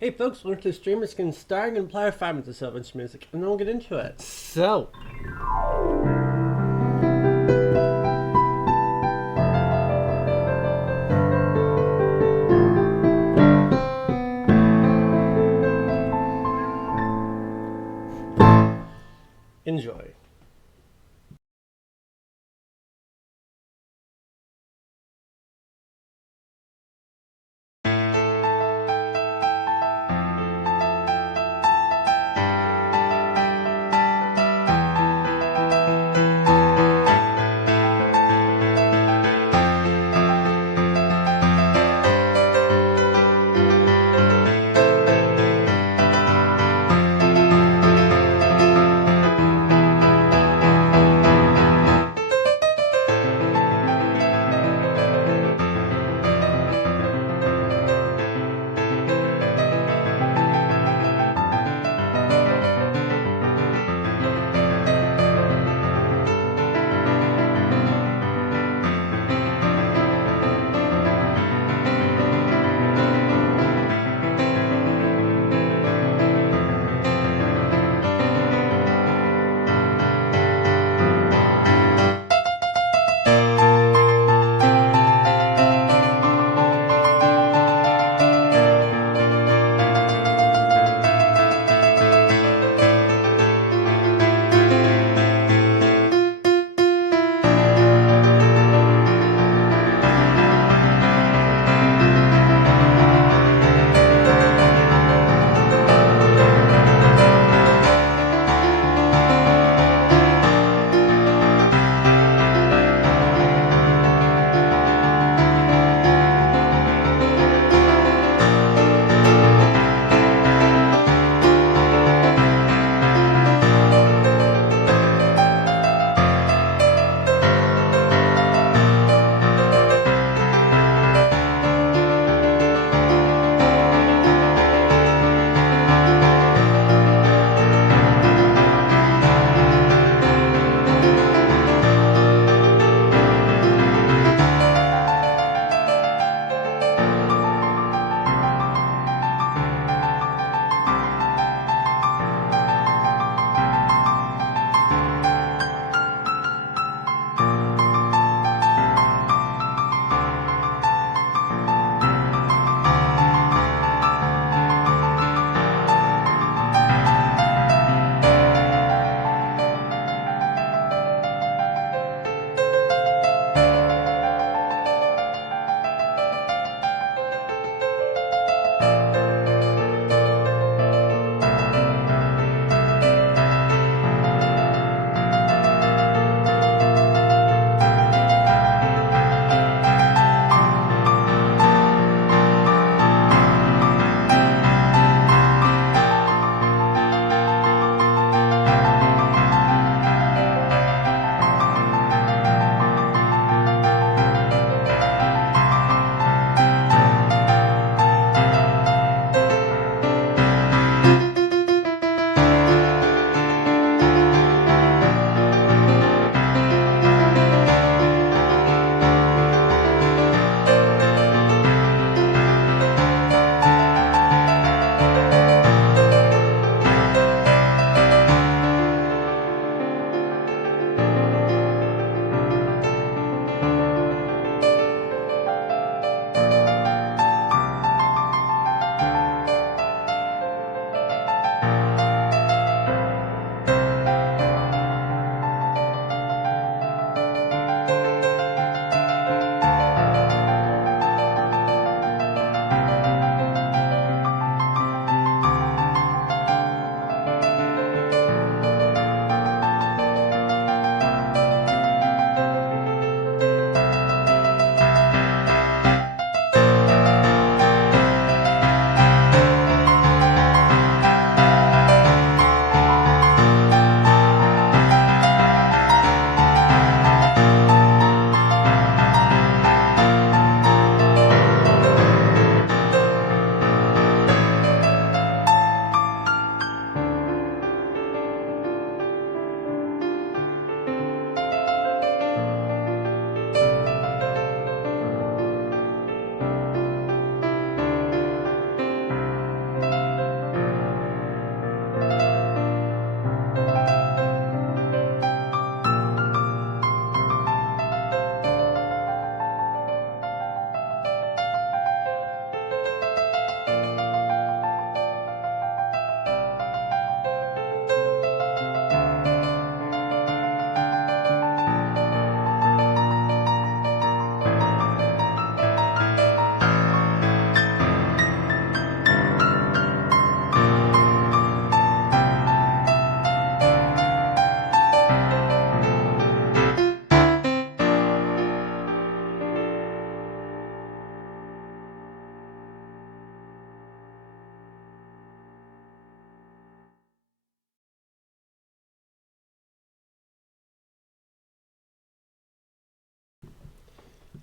Hey folks, welcome to the stream. It's going to start and play 5 minutes or so of instrument music, and then we'll get into it. So, enjoy.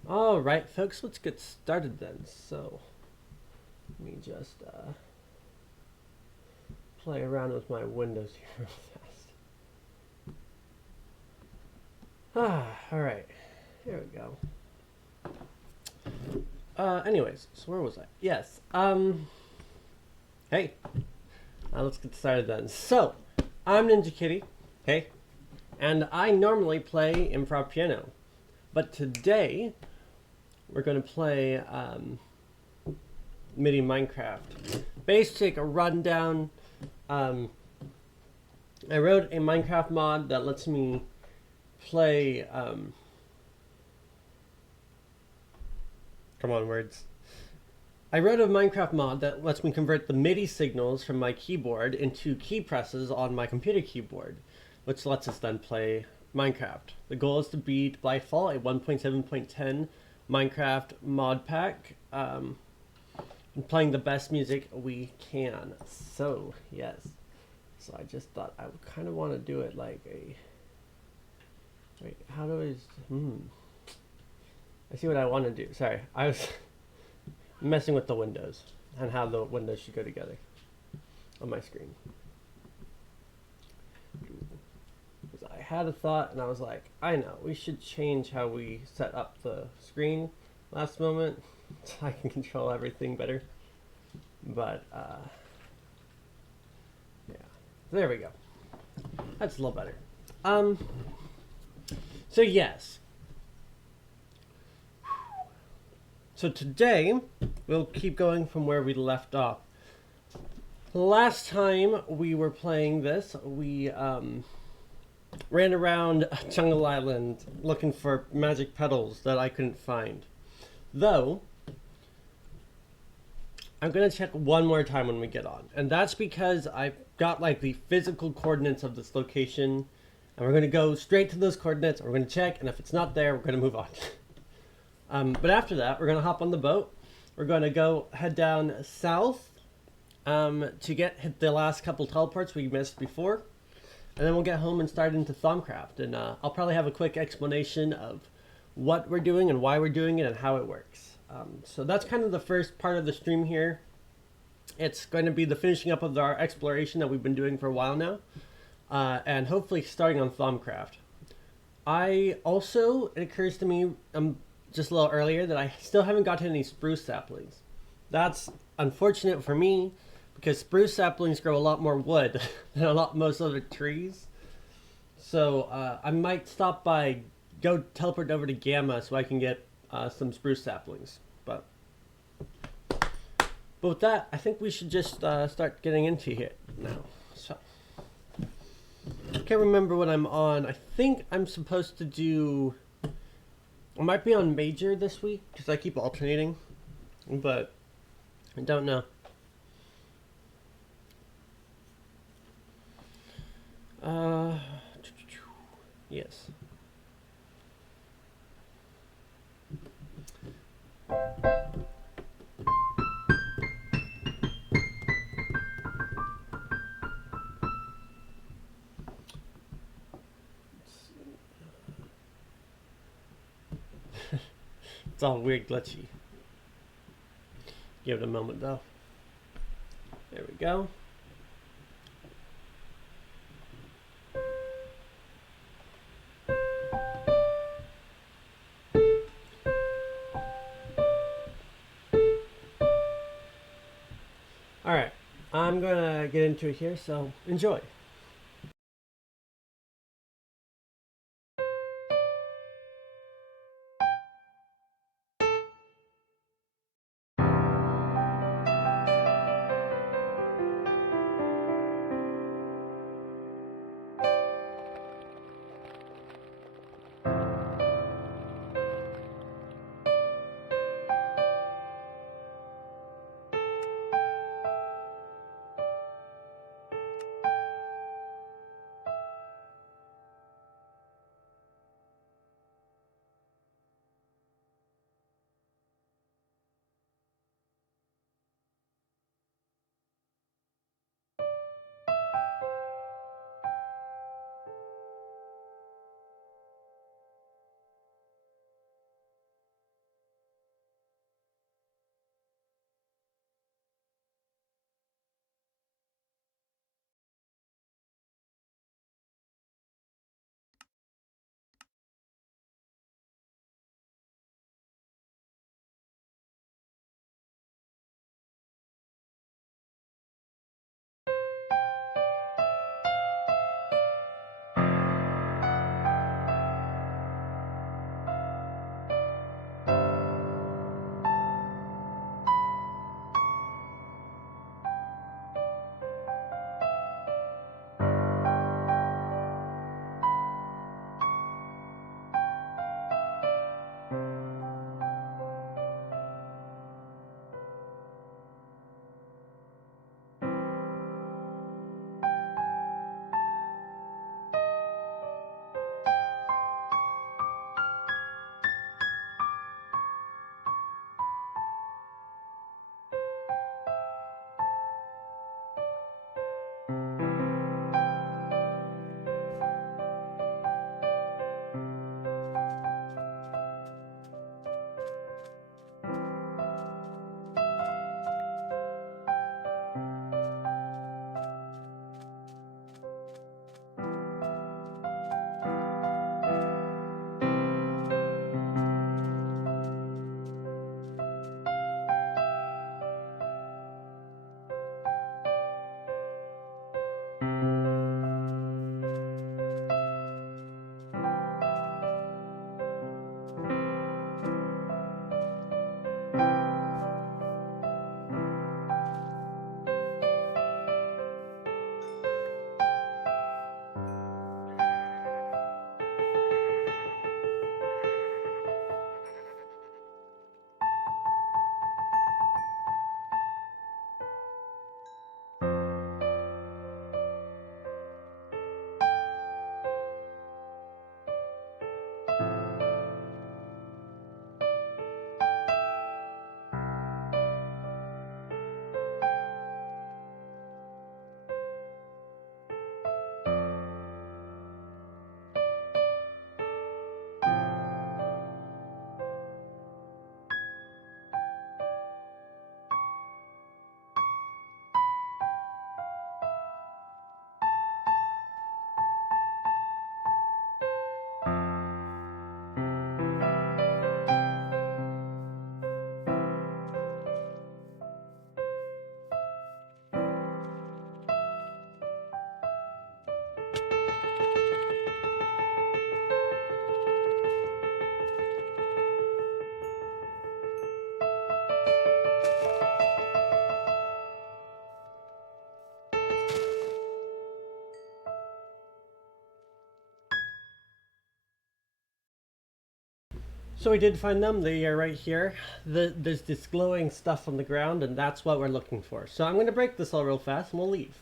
All right, folks, let's get started then. So, let me just play around with my windows here real fast. All right, here we go. Anyways, so where was I? Yes. Hey, let's get started then. So, I'm Ninja Kitty. Hey, and I normally play improv piano, but today we're going to play Midi Minecraft. Basic rundown. I wrote a Minecraft mod that lets me play. Come on, words. I wrote a Minecraft mod that lets me convert the MIDI signals from my keyboard into key presses on my computer keyboard, which lets us then play Minecraft. The goal is to beat Blightfall, a 1.7.10 Minecraft mod pack, and playing the best music we can. So, yes. So I just thought I would kind of want to do it like a... Wait, how do I... I see what I want to do. Sorry, I was messing with the windows and how the windows should go together on my screen. Because I had a thought and I was like, I know, we should change how we set up the screen last moment so I can control everything better. But, yeah, there we go. That's a little better. So yes. So today, we'll keep going from where we left off. Last time we were playing this, we ran around Jungle Island looking for magic petals that I couldn't find. Though, I'm going to check one more time when we get on. And that's because I've got like the physical coordinates of this location. And we're going to go straight to those coordinates. We're going to check. And if it's not there, we're going to move on. But after that, we're going to hop on the boat. We're going to go head down south to hit the last couple teleports we missed before. And then we'll get home and start into Thaumcraft. And I'll probably have a quick explanation of what we're doing and why we're doing it and how it works. So that's kind of the first part of the stream here. It's going to be the finishing up of our exploration that we've been doing for a while now. And hopefully starting on Thaumcraft. It occurs to me just a little earlier that I still haven't gotten any spruce saplings. That's unfortunate for me because spruce saplings grow a lot more wood than most other trees. So I might stop by, go teleport over to Gamma so I can get some spruce saplings. But with that, I think we should just start getting into it now. So I can't remember what I'm on. I think I'm supposed to do... I might be on major this week because I keep alternating, but I don't know. Yes. It's all weird glitchy. Give it a moment though. There we go. Alright, I'm gonna get into it here, so enjoy. So we did find them. They are right here. There's this glowing stuff on the ground, and that's what we're looking for. So I'm going to break this all real fast, and we'll leave.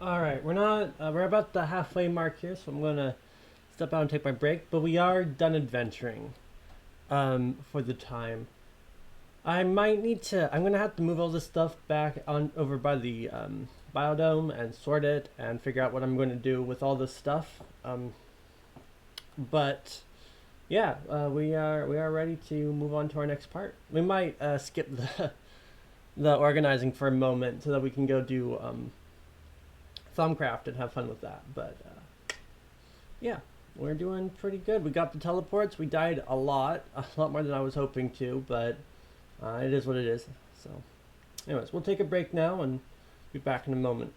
All right, we're not. We're about the halfway mark here, so I'm gonna step out and take my break. But we are done adventuring. For the time, I might need to. I'm gonna have to move all this stuff back on over by the biodome and sort it and figure out what I'm going to do with all this stuff. But yeah, we are ready to move on to our next part. We might skip the organizing for a moment so that we can go do Thumbcraft and have fun with that. But yeah, we're doing pretty good. We got the teleports. We died a lot more than I was hoping to, but it is what it is. So, anyways, we'll take a break now and be back in a moment.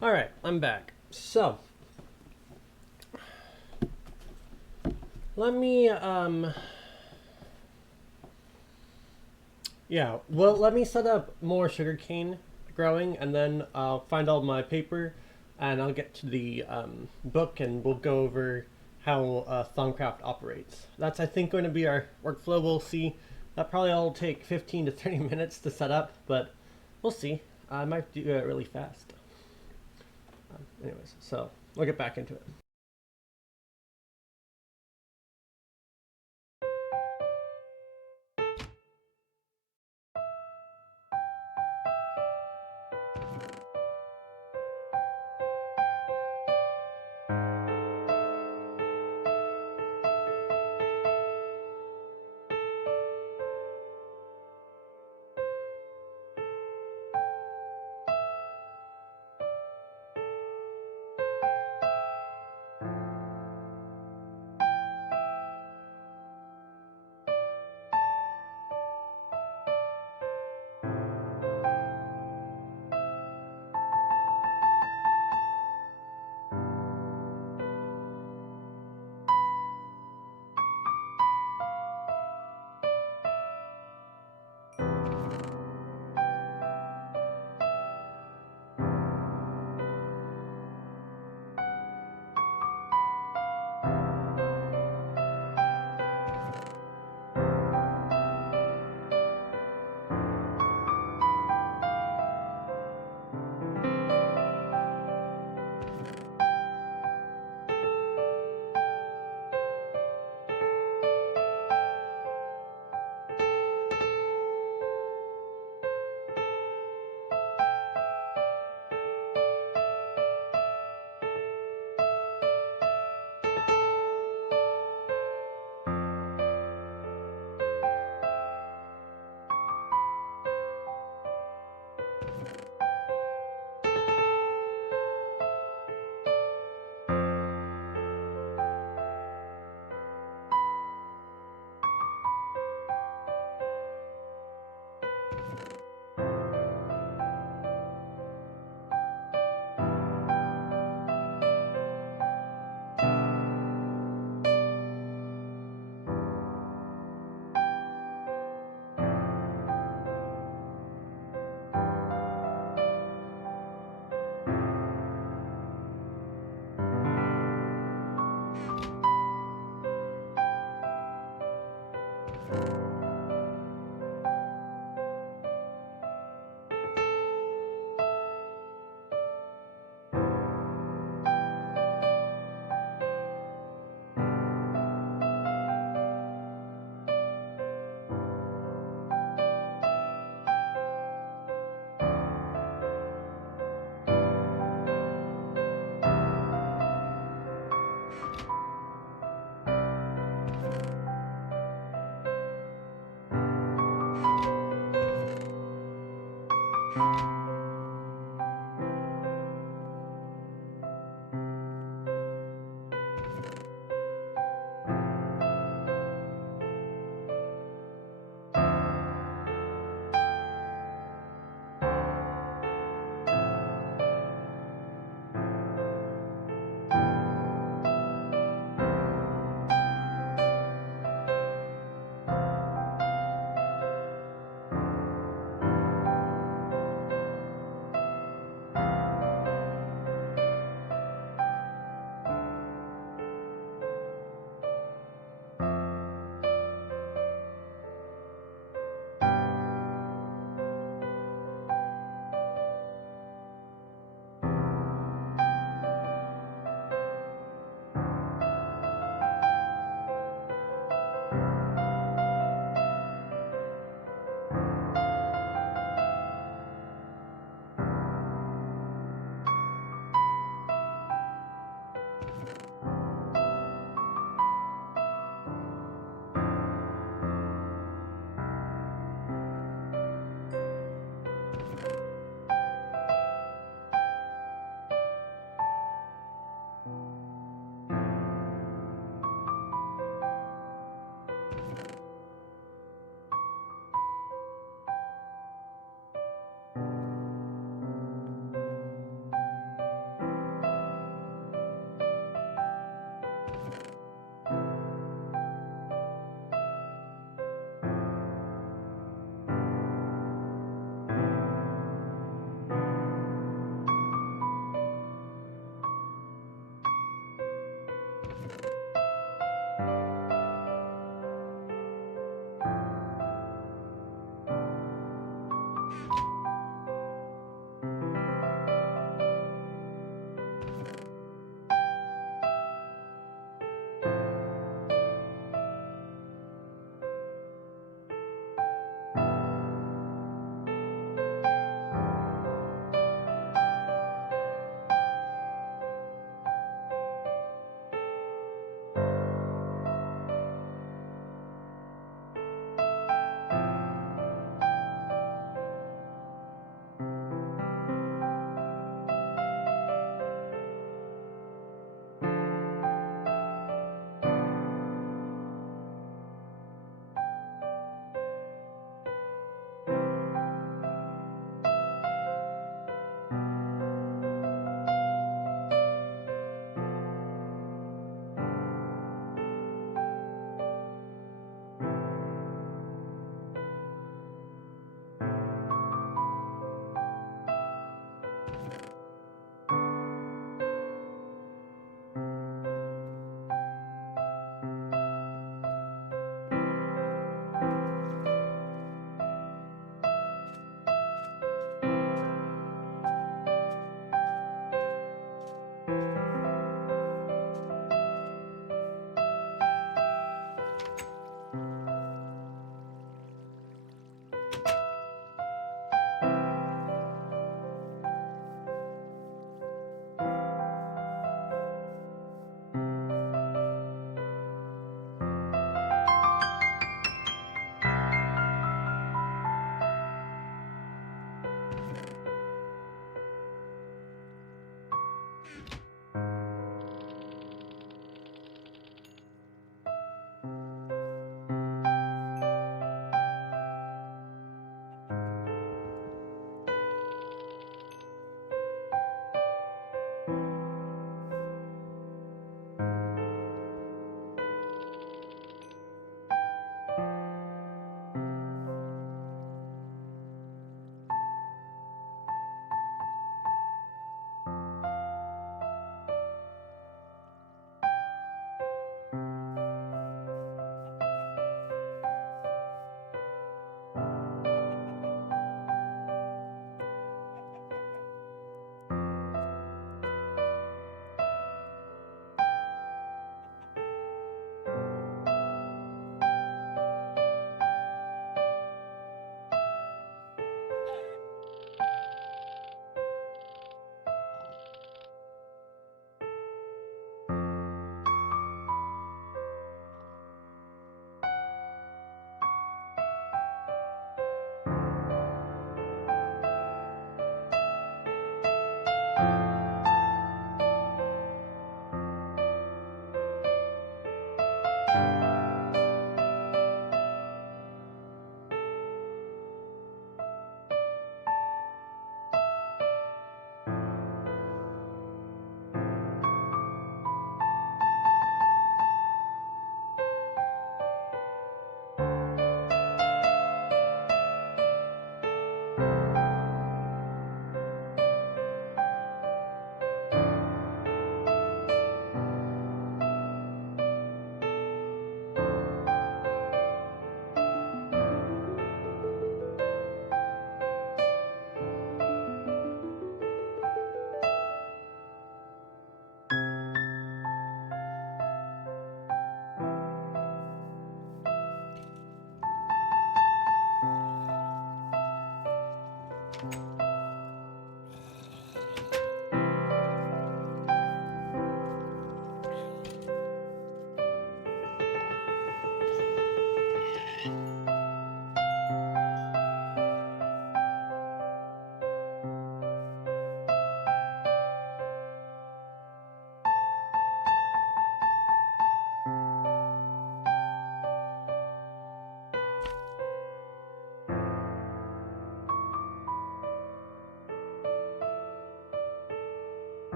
All right, I'm back. So, let me yeah, well, let me set up more sugarcane growing, and then I'll find all my paper, and I'll get to the book, and we'll go over how Thaumcraft operates. That's, I think, going to be our workflow. We'll see. That probably all take 15 to 30 minutes to set up, but we'll see. I might do it really fast. Anyways, so we'll get back into it.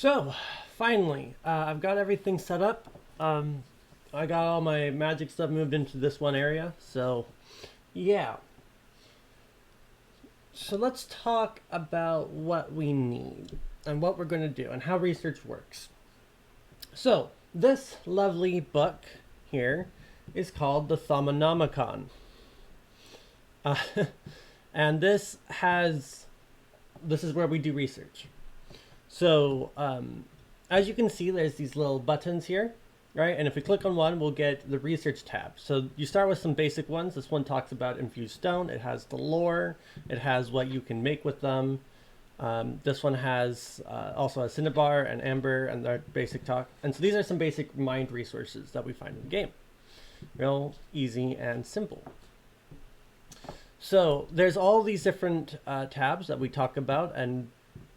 So, finally, I've got everything set up. I got all my magic stuff moved into this one area. So, yeah. So let's talk about what we need and what we're going to do and how research works. So, this lovely book here is called the Thaumonomicon. Uh, and this is where we do research. So, as you can see, there's these little buttons here, right? And if we click on one, we'll get the research tab. So you start with some basic ones. This one talks about infused stone. It has the lore. It has what you can make with them. This one has also a cinnabar and amber and their basic talk. And so these are some basic mined resources that we find in the game. Real easy and simple. So there's all these different tabs that we talk about, and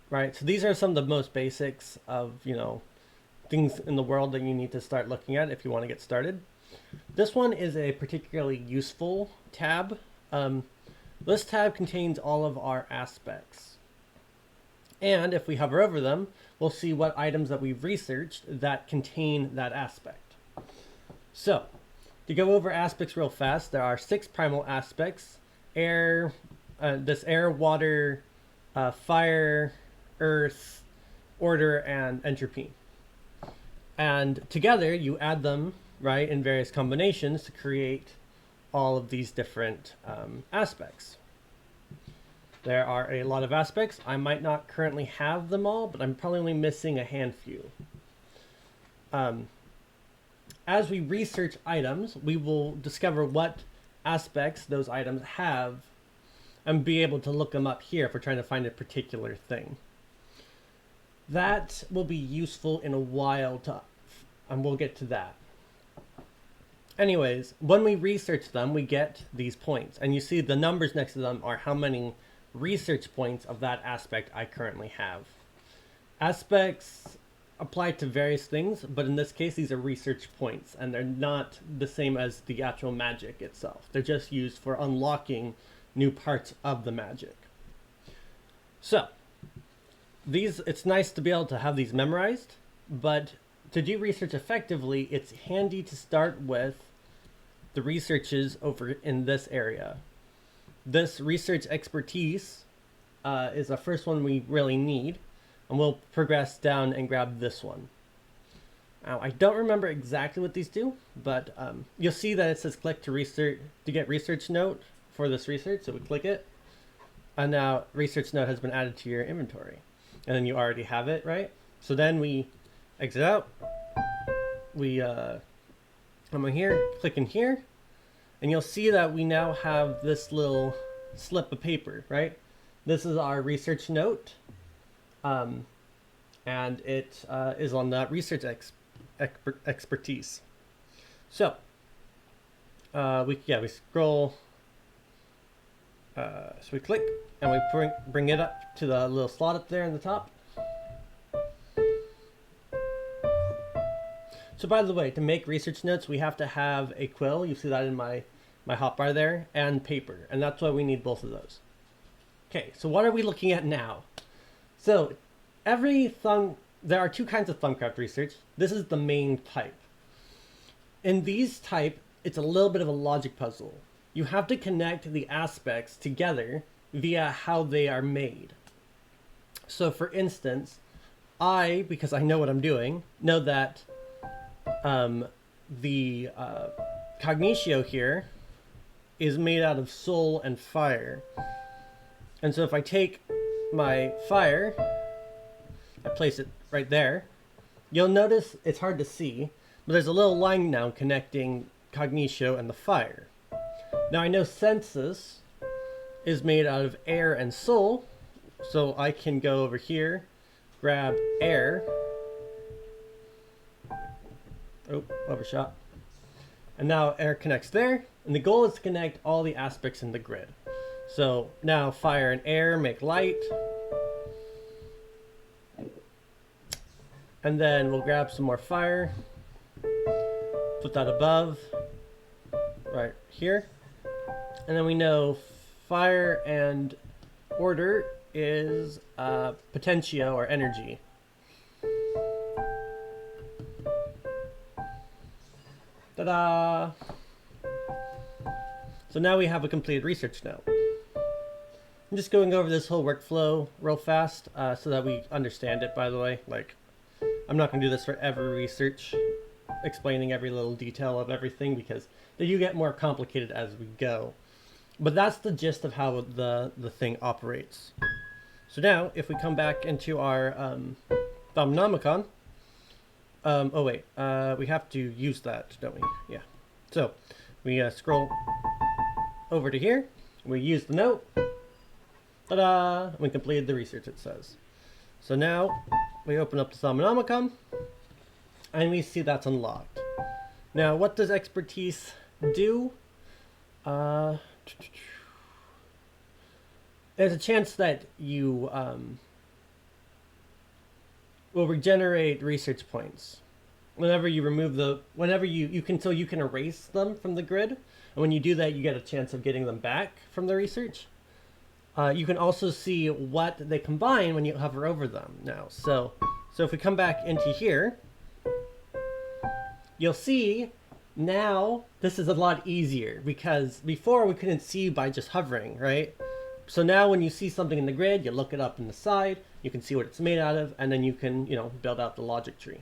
right. So these are some of the most basics of, things in the world that you need to start looking at if you want to get started. This one is a particularly useful tab. This tab contains all of our aspects. And if we hover over them, we'll see what items that we've researched that contain that aspect. So, to go over aspects real fast, there are 6 primal aspects. Air, water, fire, earth, order, and entropy. And together, you add them, right, in various combinations to create all of these different aspects. There are a lot of aspects. I might not currently have them all, but I'm probably only missing a handful. As we research items, we will discover what aspects those items have and be able to look them up here if we're trying to find a particular thing. That will be useful in a while, and we'll get to that. Anyways, when we research them, we get these points. And you see the numbers next to them are how many research points of that aspect I currently have. Aspects apply to various things, but in this case, these are research points, and they're not the same as the actual magic itself. They're just used for unlocking new parts of the magic. So, it's nice to be able to have these memorized, but to do research effectively, it's handy to start with the researches over in this area. This research expertise is the first one we really need, and we'll progress down and grab this one. Now, I don't remember exactly what these do, but you'll see that it says click to research to get research note for this research, so we click it, and now research note has been added to your inventory. And then you already have it, right? So then we exit out. We come in here, click in here, and you'll see that we now have this little slip of paper, right? This is our research note, and it is on that research expertise. So we scroll. So we click and we bring it up to the little slot up there in the top. So by the way, to make research notes, we have to have a quill. You see that in my hotbar there, and paper. And that's why we need both of those. Okay, so what are we looking at now? So there are 2 kinds of Thumbcraft research. This is the main type. In these type, it's a little bit of a logic puzzle. You have to connect the aspects together via how they are made. So for instance, because I know what I'm doing, know that the cognitio here is made out of soul and fire. And so if I take my fire, I place it right there, you'll notice it's hard to see, but there's a little line now connecting cognitio and the fire. Now I know sensus is made out of air and soul, so I can go over here, grab air. Oh, overshot. And now air connects there, and the goal is to connect all the aspects in the grid. So now fire and air make light. And then we'll grab some more fire, put that above, right here. And then we know fire and order is potentio or energy. Ta-da! So now we have a completed research note. I'm just going over this whole workflow real fast so that we understand it, by the way. Like, I'm not going to do this for every research, explaining every little detail of everything, because they do get more complicated as we go. But that's the gist of how the thing operates. So now, if we come back into our Thumb-nomicon, oh wait, we have to use that, don't we? Yeah. So, we scroll over to here, we use the note, ta-da! We completed the research, it says. So now, we open up the Thumb-nomicon, and we see that's unlocked. Now, what does expertise do? There's a chance that you will regenerate research points whenever you remove you can erase them from the grid, and when you do that, you get a chance of getting them back from the research. You can also see what they combine when you hover over them now. So if we come back into here, you'll see now this is a lot easier, because before we couldn't see by just hovering, right? So now when you see something in the grid, you look it up in the side, you can see what it's made out of, and then you can, build out the logic tree.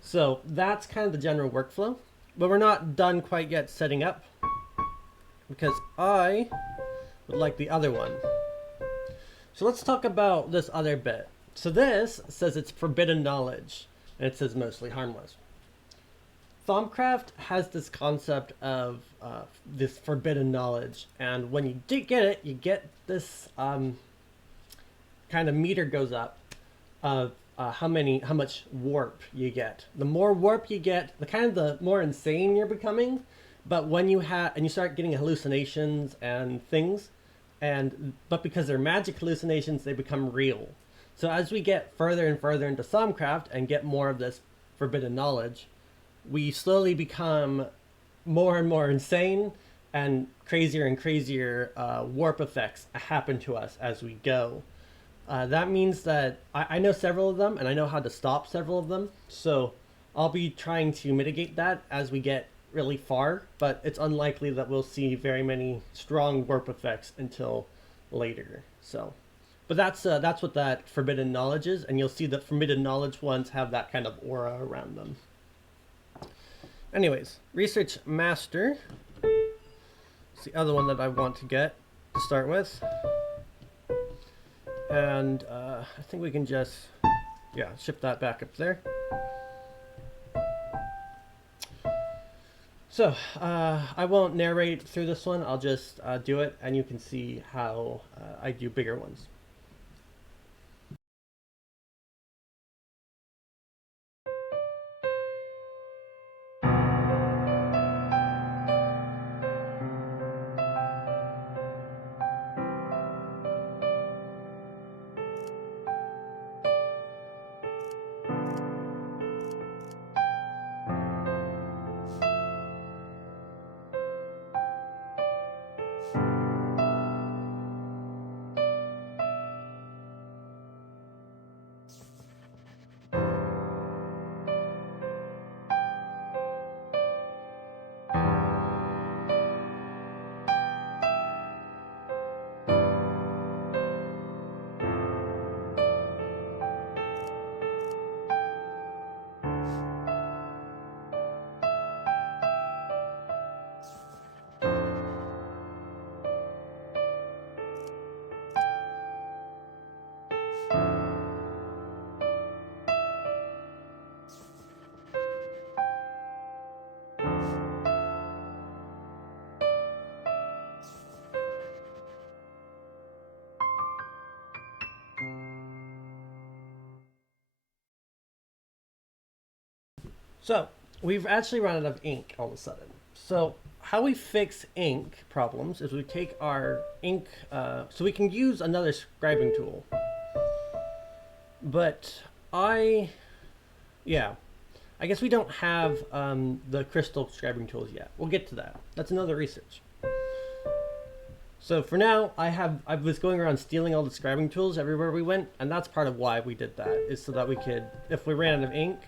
So that's kind of the general workflow, but we're not done quite yet setting up, because I would like the other one. So let's talk about this other bit. So this says it's forbidden knowledge, and it says mostly harmless. Thaumcraft has this concept of this forbidden knowledge, and when you get it, you get this kind of meter goes up of how much warp you get. The more warp you get, the more insane you're becoming. But when you start getting hallucinations and things, but because they're magic hallucinations, they become real. So as we get further and further into Thaumcraft and get more of this forbidden knowledge, we slowly become more and more insane, and crazier warp effects happen to us as we go. That means that I know several of them, and I know how to stop several of them. So I'll be trying to mitigate that as we get really far, but it's unlikely that we'll see very many strong warp effects until later. So, but that's what that forbidden knowledge is, and you'll see that forbidden knowledge ones have that kind of aura around them. Anyways, Research Master is the other one that I want to get to start with. And I think we can just, shift that back up there. So, I won't narrate through this one, I'll just do it, and you can see how I do bigger ones. So, we've actually run out of ink all of a sudden. So, how we fix ink problems is we take our ink, so we can use another scribing tool. But I guess we don't have the crystal scribing tools yet. We'll get to that. That's another research. So for now, I was going around stealing all the scribing tools everywhere we went, and that's part of why we did that, is so that we could, if we ran out of ink,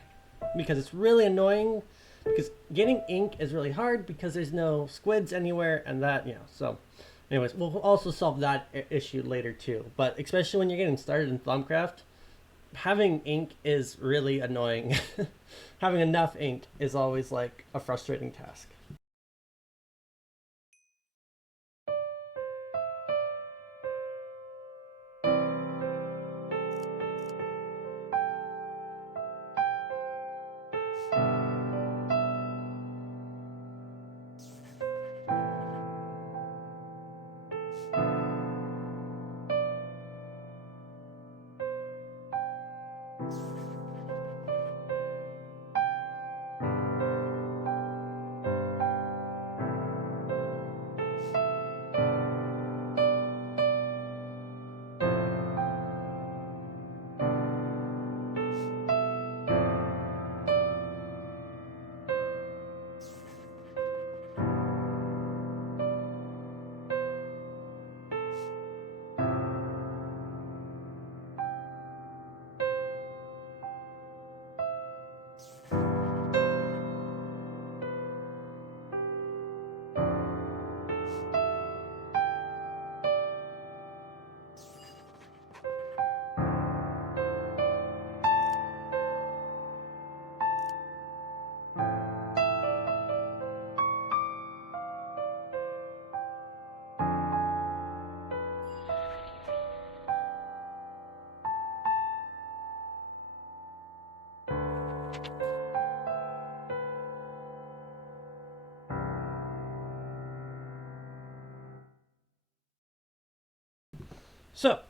because it's really annoying because getting ink is really hard because there's no squids anywhere, and that, so anyways, we'll also solve that issue later too. But especially when you're getting started in Thaumcraft, having ink is really annoying. Having enough ink is always like a frustrating task. So,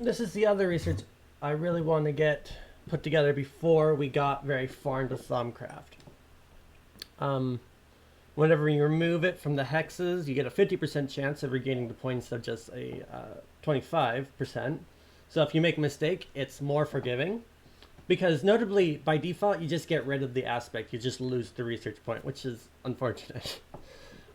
this is the other research I really want to get put together before we got very far into Thaumcraft. Whenever you remove it from the hexes, you get a 50% chance of regaining the points of just a 25%. So if you make a mistake, it's more forgiving. Because notably, by default, you just get rid of the aspect. You just lose the research point, which is unfortunate.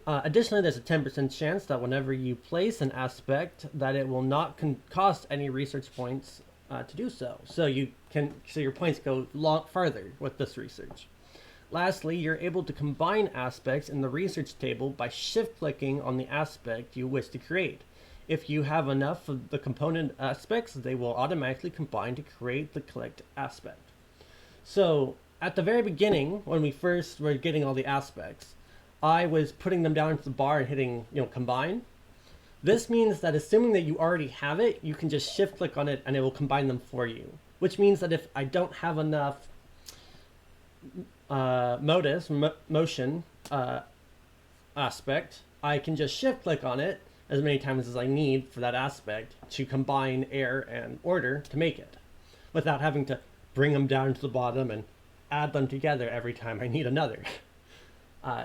Additionally, there's a 10% chance that whenever you place an aspect, that it will not cost any research points to do so. So your points go a lot farther with this research. Lastly, you're able to combine aspects in the research table by shift-clicking on the aspect you wish to create. If you have enough of the component aspects, they will automatically combine to create the clicked aspect. So at the very beginning, when we first were getting all the aspects, I was putting them down into the bar and hitting, combine. This means that assuming that you already have it, you can just shift click on it and it will combine them for you. Which means that if I don't have enough motion aspect, I can just shift click on it as many times as I need for that aspect to combine air and order to make it, without having to bring them down to the bottom and add them together every time I need another.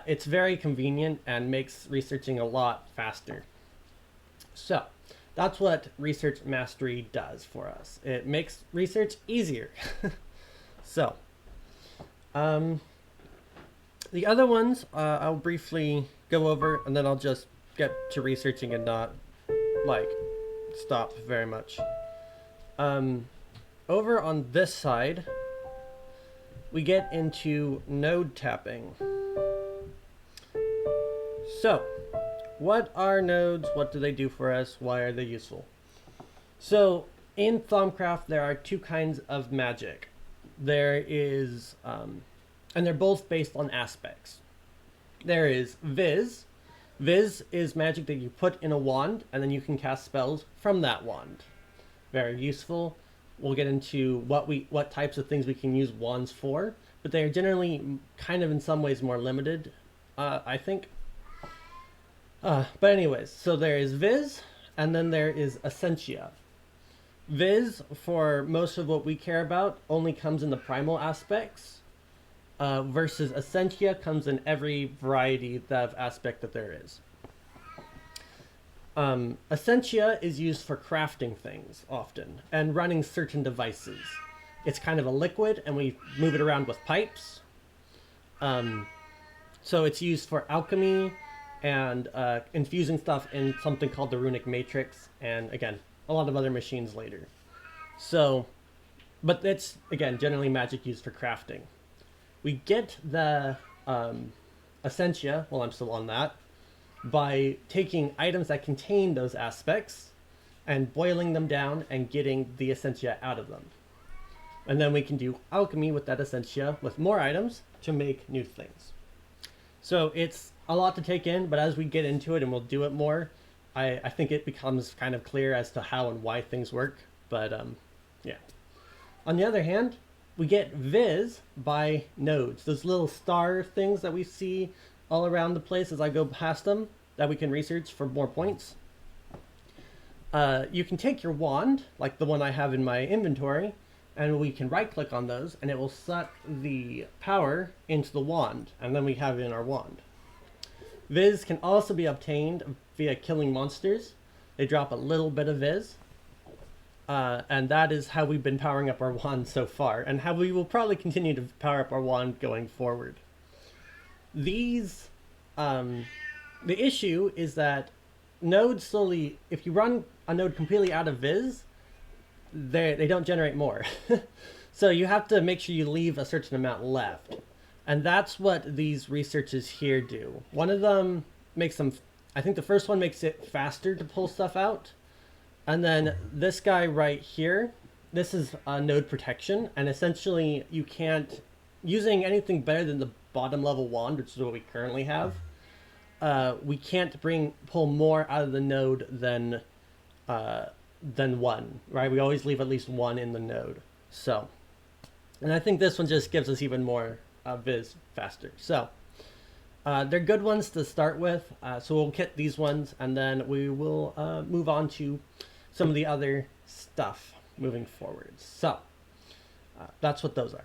It's very convenient and makes researching a lot faster. So that's what Research Mastery does for us. It makes research easier. So the other ones I'll briefly go over, and then I'll just get to researching and not stop very much. Over on this side, we get into node tapping. So, what are nodes? What do they do for us? Why are they useful? So, in Thaumcraft, there are two kinds of magic. There is, and they're both based on aspects. There is Viz. Viz is magic that you put in a wand, and then you can cast spells from that wand. Very useful. We'll get into what types of things we can use wands for, but they are generally kind of in some ways more limited, I think. But anyways, so there is Viz, and then there is Essentia. Viz, for most of what we care about, only comes in the primal aspects, versus Essentia comes in every variety of aspect that there is. Essentia is used for crafting things often, and running certain devices. It's kind of a liquid, and we move it around with pipes. So it's used for alchemy, and infusing stuff in something called the runic matrix, and again, a lot of other machines later. So, but it's, again, generally magic used for crafting. We get the essentia, while I'm still on that, by taking items that contain those aspects and boiling them down and getting the essentia out of them. And then we can do alchemy with that essentia with more items to make new things. So it's a lot to take in, but as we get into it and we'll do it more, I think it becomes kind of clear as to how and why things work. But yeah. On the other hand, we get Viz by nodes. Those little star things that we see all around the place as I go past them that we can research for more points. You can take your wand, like the one I have in my inventory, and we can right click on those and it will suck the power into the wand, and then we have it in our wand. Viz can also be obtained via killing monsters. They drop a little bit of Viz. And that is how we've been powering up our wand so far, and how we will probably continue to power up our wand going forward. These, the issue is that nodes slowly, if you run a node completely out of Viz, they don't generate more. So you have to make sure you leave a certain amount left. And that's what these researches here do. One of them makes them, I think the first one makes it faster to pull stuff out. And then this guy right here, this is node protection. And essentially you can't, using anything better than the bottom level wand, which is what we currently have, we can't pull more out of the node than one, right? We always leave at least one in the node. So, and I think this one just gives us even more Viz faster. So they're good ones to start with. So we'll get these ones, and then we will move on to some of the other stuff moving forward. So that's what those are.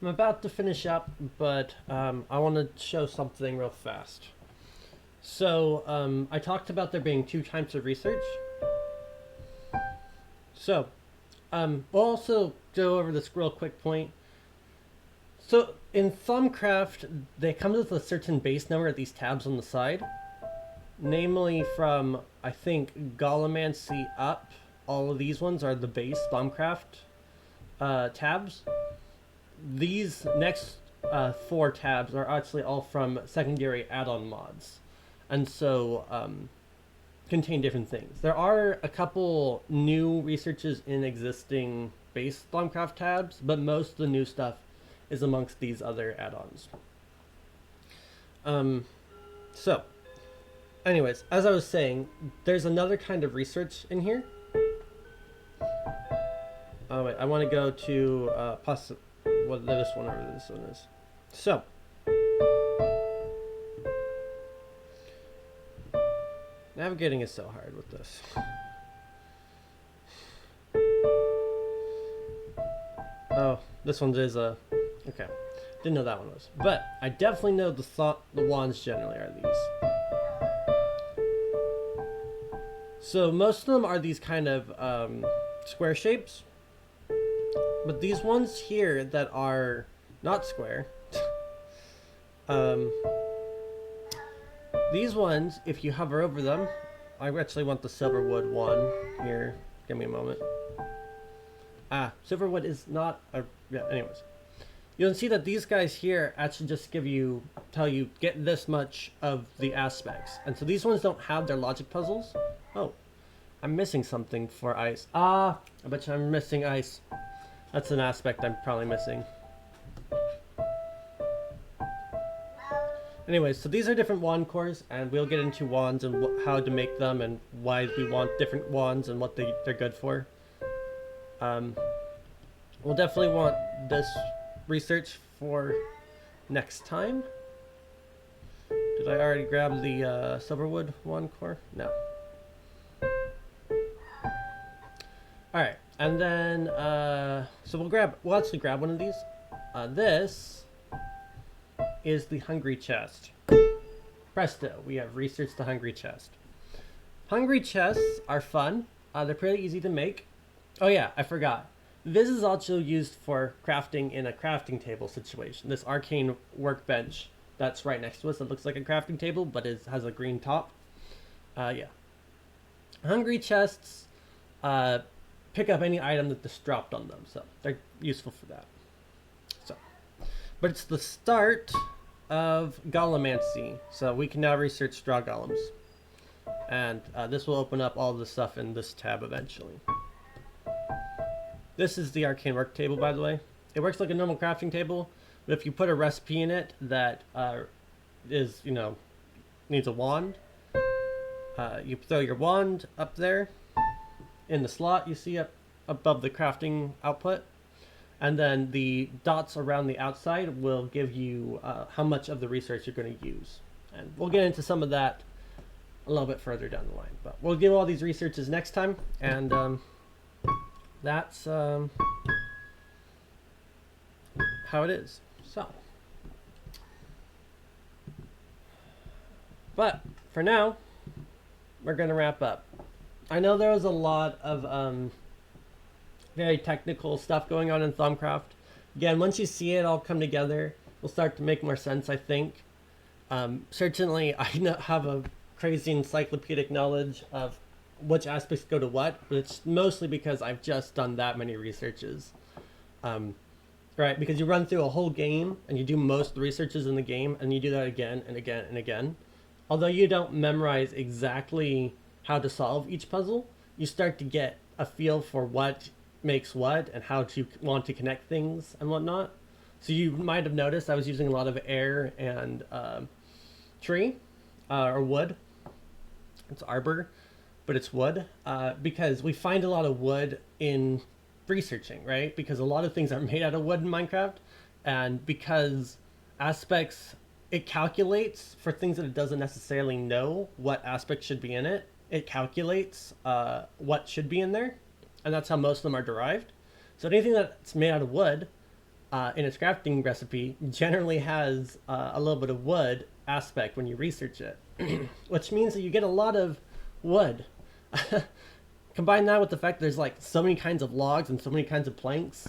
I'm about to finish up, but I want to show something real fast. So I talked about there being 2 types of research. So we'll also go over this real quick point. So in Thumbcraft, they come with a certain base number of these tabs on the side. Namely from, I think, Golemancy up. All of these ones are the base Thumbcraft tabs. These next 4 tabs are actually all from secondary add-on mods. And so contain different things. There are a couple new researches in existing base Thumbcraft tabs, but most of the new stuff is amongst these other add-ons. So, anyways, as I was saying, there's another kind of research in here. Oh wait, I want to go to what this one or this one is. So, navigating is so hard with this. Oh, this one is a okay. Didn't know that one was, but I definitely know the wands generally are these. So most of them are these kind of square shapes, but these ones here that are not square, these ones, if you hover over them, I actually want the silverwood one here. Give me a moment. Silverwood is not a, yeah, anyways. You'll see that these guys here actually just tell you, get this much of the aspects. And so these ones don't have their logic puzzles. Oh, I'm missing something for ice. I bet you I'm missing ice. That's an aspect I'm probably missing. Anyways, so these are different wand cores, and we'll get into wands and how to make them and why we want different wands and what they're good for. We'll definitely want this research for next time. Did I already grab the silverwood wand core? No. Alright, and then so we'll actually grab one of these. This is the hungry chest. Presto, we have researched the hungry chest. Hungry chests are fun. They're pretty easy to make. Oh yeah, I forgot. This is also used for crafting in a crafting table situation. This arcane workbench that's right next to us that looks like a crafting table, but has a green top. Yeah. Hungry chests pick up any item that just dropped on them, so they're useful for that. So, but it's the start of Golemancy, so we can now research straw golems. And this will open up all the stuff in this tab eventually. This is the arcane work table, by the way. It works like a normal crafting table, but if you put a recipe in it that is, needs a wand, you throw your wand up there in the slot you see up above the crafting output, and then the dots around the outside will give you how much of the research you're going to use. And we'll get into some of that a little bit further down the line, but we'll do all these researches next time, and that's how it is. So, but for now, we're gonna wrap up. I know there was a lot of very technical stuff going on in Thumbcraft. Again, once you see it all come together, it'll start to make more sense, I think. Certainly, I have a crazy encyclopedic knowledge of which aspects go to what, but it's mostly because I've just done that many researches. Right, because you run through a whole game and you do most of the researches in the game, and you do that again and again and again. Although you don't memorize exactly how to solve each puzzle, you start to get a feel for what makes what and how to want to connect things and whatnot. So you might have noticed I was using a lot of air and tree or wood. It's arbor, but it's wood, because we find a lot of wood in researching, right? Because a lot of things are made out of wood in Minecraft, and because aspects, it calculates for things that it doesn't necessarily know what aspect should be in it. It calculates what should be in there, and that's how most of them are derived. So anything that's made out of wood in its crafting recipe generally has a little bit of wood aspect when you research it, which means that you get a lot of wood. Combine that with the fact there's like so many kinds of logs and so many kinds of planks,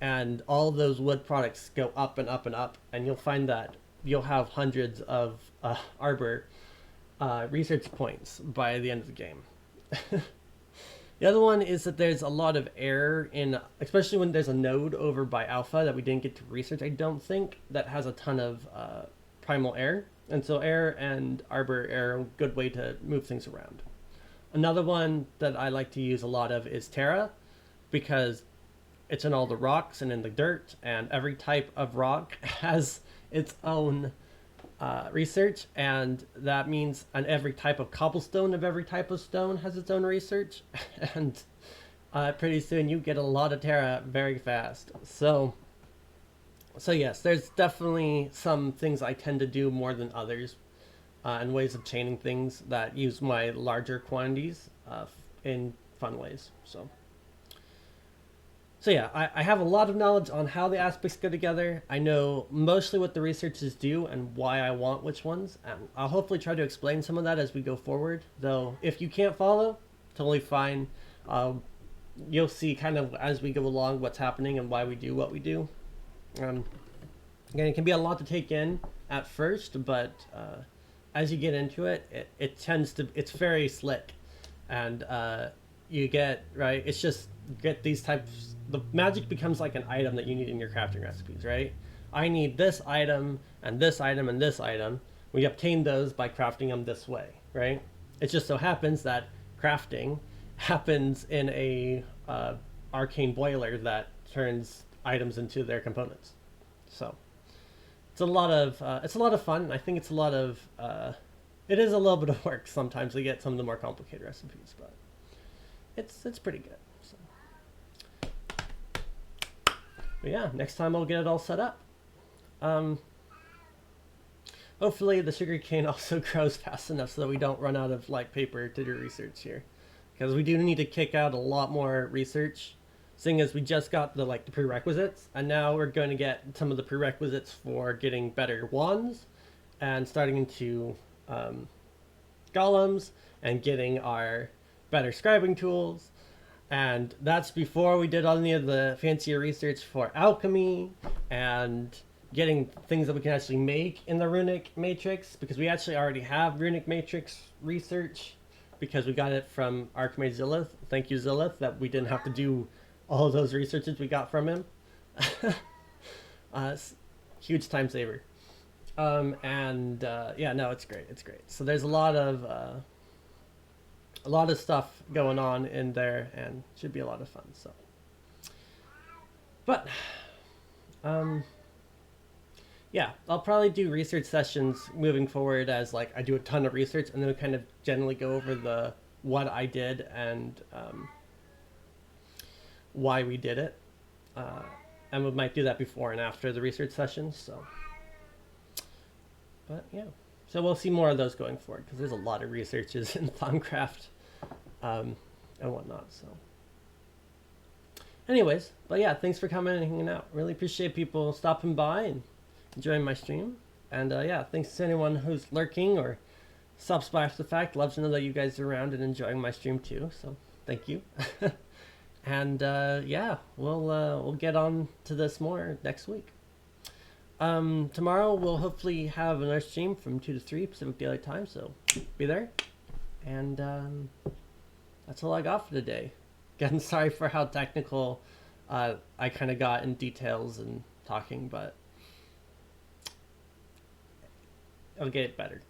and all those wood products go up and up and up, and you'll find that you'll have hundreds of arbor research points by the end of the game. The other one is that there's a lot of air in, especially when there's a node over by alpha that we didn't get to research, I don't think, that has a ton of primal air. And so air and arbor are a good way to move things around. Another one that I like to use a lot of is Terra, because it's in all the rocks and in the dirt, and every type of rock has its own research, and that means on every type of cobblestone of every type of stone has its own research, and pretty soon you get a lot of Terra very fast. So yes, there's definitely some things I tend to do more than others, and ways of chaining things that use my larger quantities in fun ways. So yeah, I have a lot of knowledge on how the aspects go together. I know mostly what the researchers do and why I want which ones. And I'll hopefully try to explain some of that as we go forward. Though, if you can't follow, totally fine. You'll see kind of as we go along what's happening and why we do what we do. Again, it can be a lot to take in at first, but as you get into it, it's very slick. And you get, right, it's just get these types, the magic becomes like an item that you need in your crafting recipes, right? I need this item and this item and this item. We obtain those by crafting them this way, right? It just so happens that crafting happens in a arcane boiler that turns items into their components. So it's a lot of fun. I think it's a lot of it is a little bit of work sometimes to get some of the more complicated recipes, but it's pretty good. So. But yeah, next time I'll get it all set up. Hopefully the sugarcane also grows fast enough so that we don't run out of like paper to do research here, because we do need to kick out a lot more research, seeing as we just got the prerequisites, and now we're going to get some of the prerequisites for getting better wands and starting into golems and getting our better scribing tools. And that's before we did any of the fancier research for alchemy and getting things that we can actually make in the runic matrix, because we actually already have runic matrix research because we got it from Archmage Zillith. Thank you, Zillith, that we didn't have to do all of those researches we got from him. Huge time saver. Yeah, no, it's great. It's great. So there's a lot of stuff going on in there, and should be a lot of fun. So, but yeah, I'll probably do research sessions moving forward as I do a ton of research, and then we kind of generally go over what I did and why we did it, and we might do that before and after the research sessions. So, but yeah, so we'll see more of those going forward, because there's a lot of researches in Thaumcraft and whatnot. So anyways, but yeah, thanks for coming and hanging out. Really appreciate people stopping by and enjoying my stream. And yeah, thanks to anyone who's lurking or subs by after the fact. Love to know that you guys are around and enjoying my stream too, so thank you. And yeah, we'll get on to this more next week. Tomorrow we'll hopefully have another stream from 2 to 3 Pacific Daylight Time, so be there. And that's all I got for today. Again, sorry for how technical I kind of got in details and talking, but I'll get it better.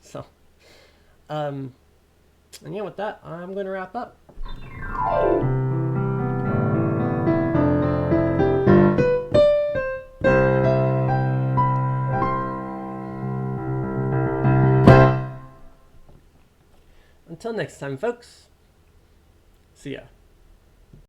So, and yeah, with that, I'm going to wrap up. Until next time, folks. See ya.